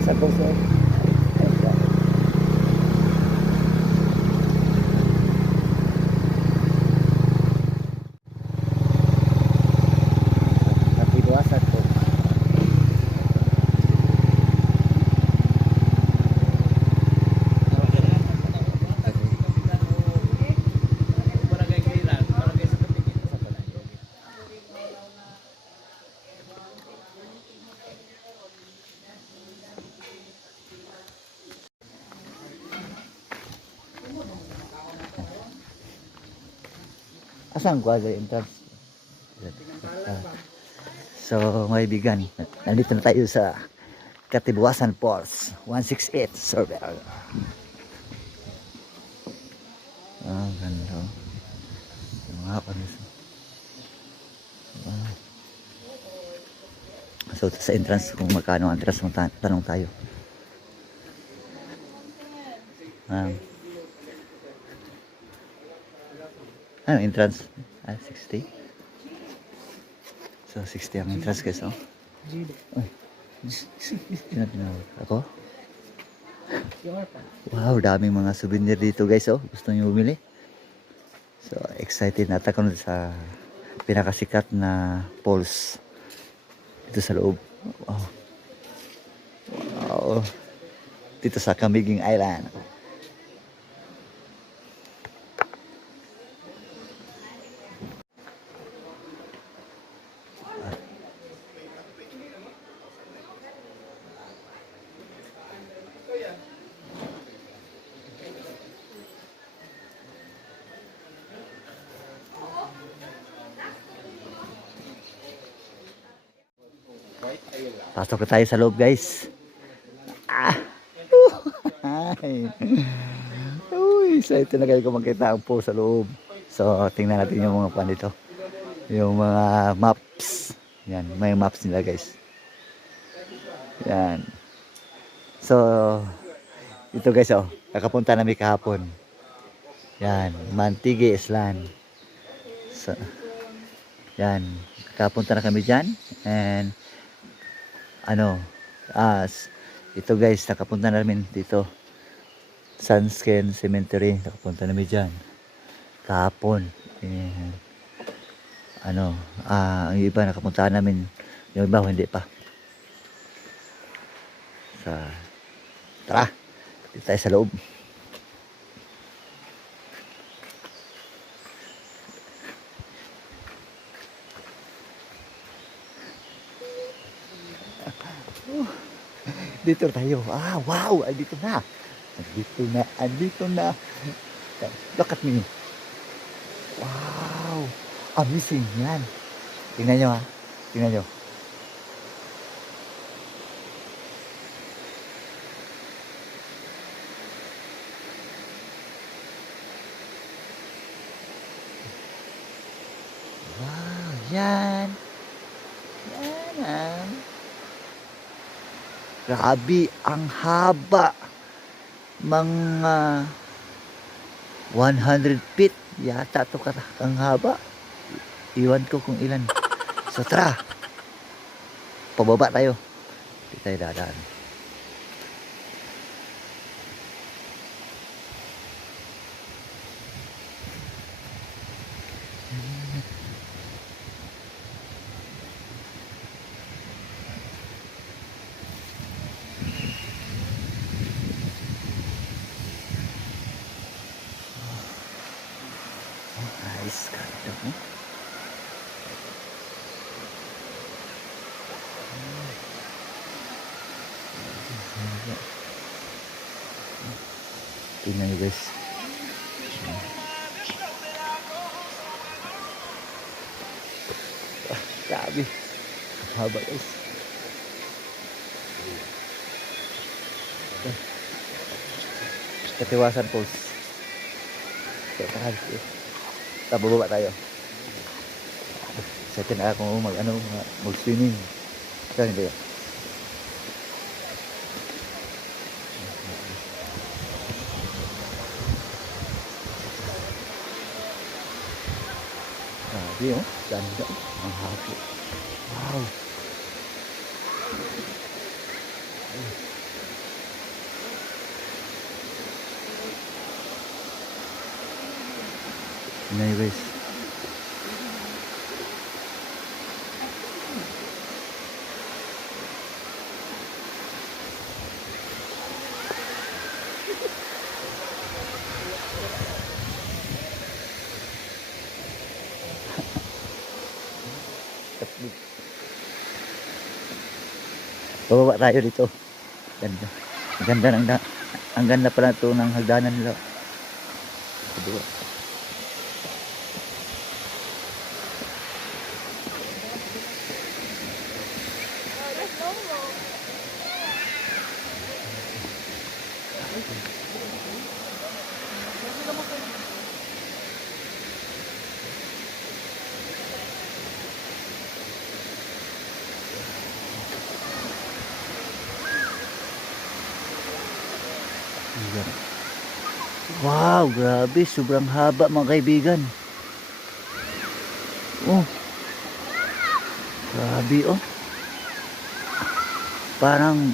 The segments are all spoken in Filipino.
Katiwasan po sir. Katiwasan po. Asan ko yung entrance? So, mga kaibigan, nandito na tayo sa Katibuasan Falls 168 Surveyor. Ganda. Mga kanis. So, sa entrance, kung magkano ang entrance, tanong tayo. Ano entrance? 60. So 60 ang entrance guys, oh. Ako? Wow, daming mga souvenir dito guys, oh. Gusto niyo bumili? So excited na ako sa pinakasikat na falls dito sa loob. Wow. Wow. Dito sa Camiguin Island. Pasok na tayo sa loob guys. Uy, excited na kayo kung makita ang po sa loob. So tingnan natin yung mga pan dito. Yung mga maps. Yan, may maps nila guys. Yan. So ito guys, oh, kakapunta namin kahapon. Yan, Mantigue Island. So yan, kakapunta na kami dyan. And ito guys, nakapunta namin dito Sunskin Cemetery, nakapunta namin dyan kahapon. Ang iba nakapunta namin, yung iba hindi pa. Tara, dito tayo sa loob. Dito tayo. Wow, andito na. Andito na. Look at me. Wow, amazing yan. Tingnan nyo ha. Tingnan nyo. Wow, yan. Yan. Grabe, ang haba. Mga 100 feet yata ito ang haba. Iwan ko kung ilan. So tara, pababa tayo. Hindi tayo dadaan. Nice, ganda mo. Tingnan nyo guys. Grabe. Haba guys. Katiwasan Falls. Bababa tayo. Sa atin na ako mag-swimming. Saan ba yun? Grabe oh. Ganda. Ang hapo. Wow. Tingnan nyo guys. Bababa tayo dito. Ganda. Ang ganda ng ang ganda pala ito ng hagdanan nila. Diba? Wow, grabe, sobrang haba mga kaibigan. Oh. Grabe oh. Parang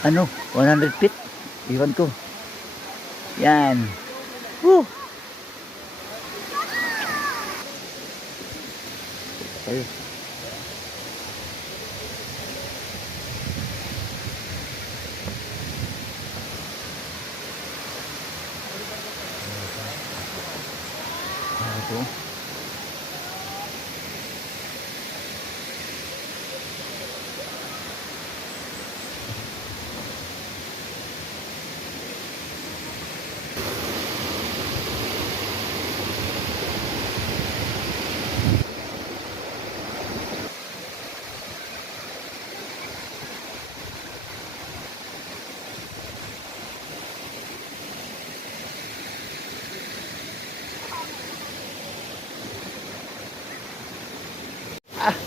ano, 100 feet. Iwan ko. Yan. Woo. Ayun. Ito.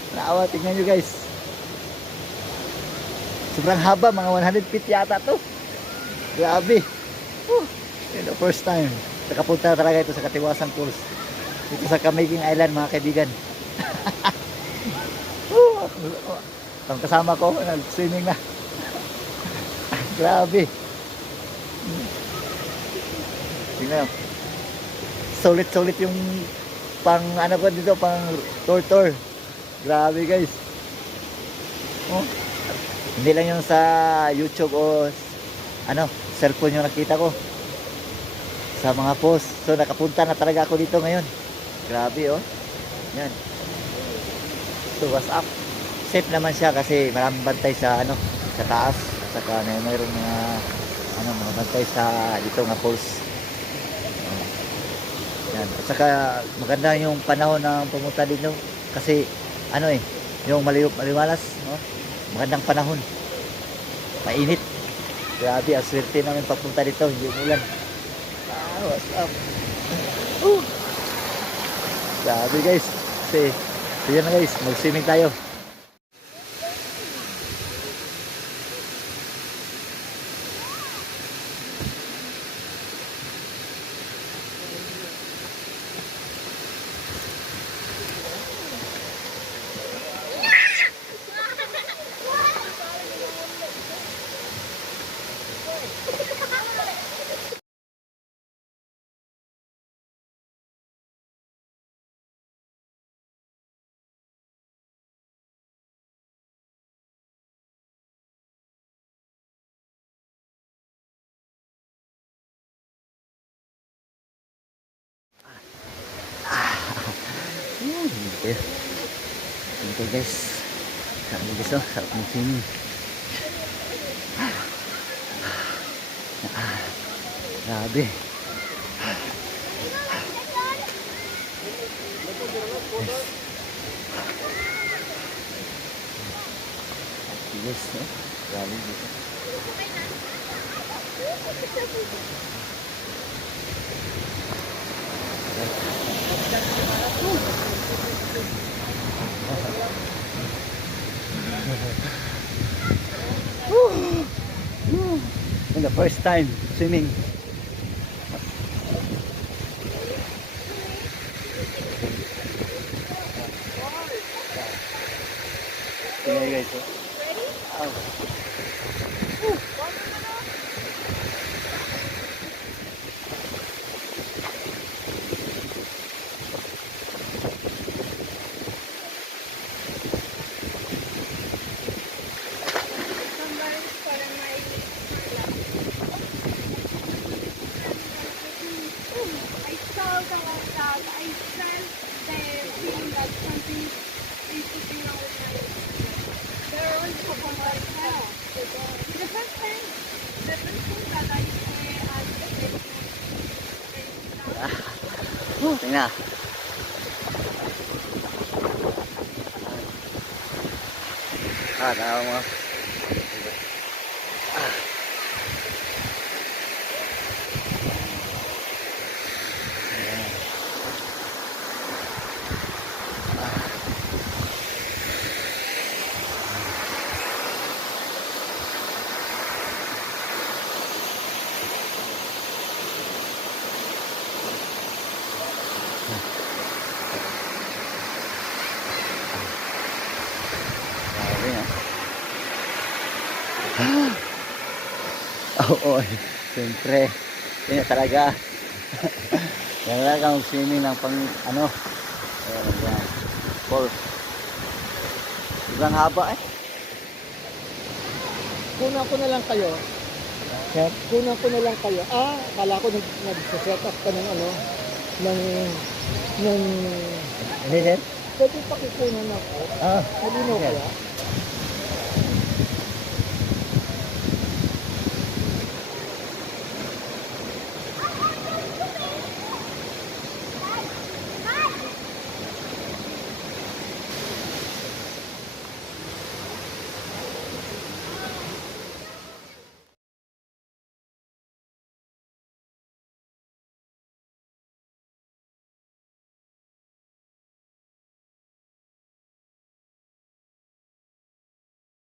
Naawa, tingnan nyo guys. Sobrang haba, mga 100 feet yata to. Grabe. The first time. Nakapunta talaga ito sa Katiwasan Falls. Dito sa Camiguin Island mga kaibigan. Ang kasama ko, nag-swimming na. Grabe. Tingnan. Sulit-sulit yung pang ano ko dito, pang tour. Grabe guys. Oh. Hindi lang yung sa YouTube o ano, cellphone yung nakita ko. Sa mga post. So nakapunta na talaga ako dito ngayon. Grabe oh. Yan. So what's up? Safe naman siya kasi maraming bantay sa ano, sa taas. Saka mayroong mga ano, mga bantay sa dito nga falls. Yan. At saka maganda yung panahon ng pumunta dito kasi ano yung maliwalas, no? Magandang panahon. Mainit. Grabe, ang swerte namin pagpunta dito, hindi umulan. What's up? Grabe guys. Kasi, yun na guys, mag-swimming tayo. Okay guys, sarap guys oh, sarap ng swimming. Grabe. Yes, oh, grabe dito. In the first time swimming. Okay guys. Tingnan. Tama mo. Sabi na. Oo, siyempre. Yan talaga. Yan talaga mag-swimming ng pang ano. Ayan, yan. Falls. Sobrang haba eh. Kunan ko na lang kayo. Sir? Kunan ko na lang kayo. Akala ko nag-set up ka ng ano, ng Hindi, sir? pwede pakikunan ako. Malinaw sir. kaya?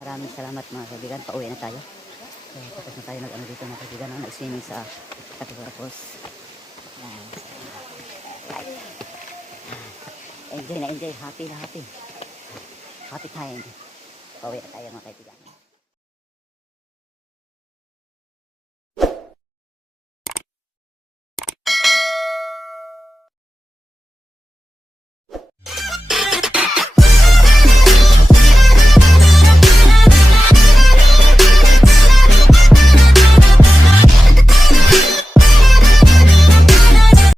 Maraming salamat mga kaibigan. Pauwi na tayo. Tapos na tayo nag-ano dito mga kaibigan. Nag-swimming sa Category Falls. Yan. Enjoy na enjoy. Happy na happy. Happy time. Pauwi na tayo mga kaibigan.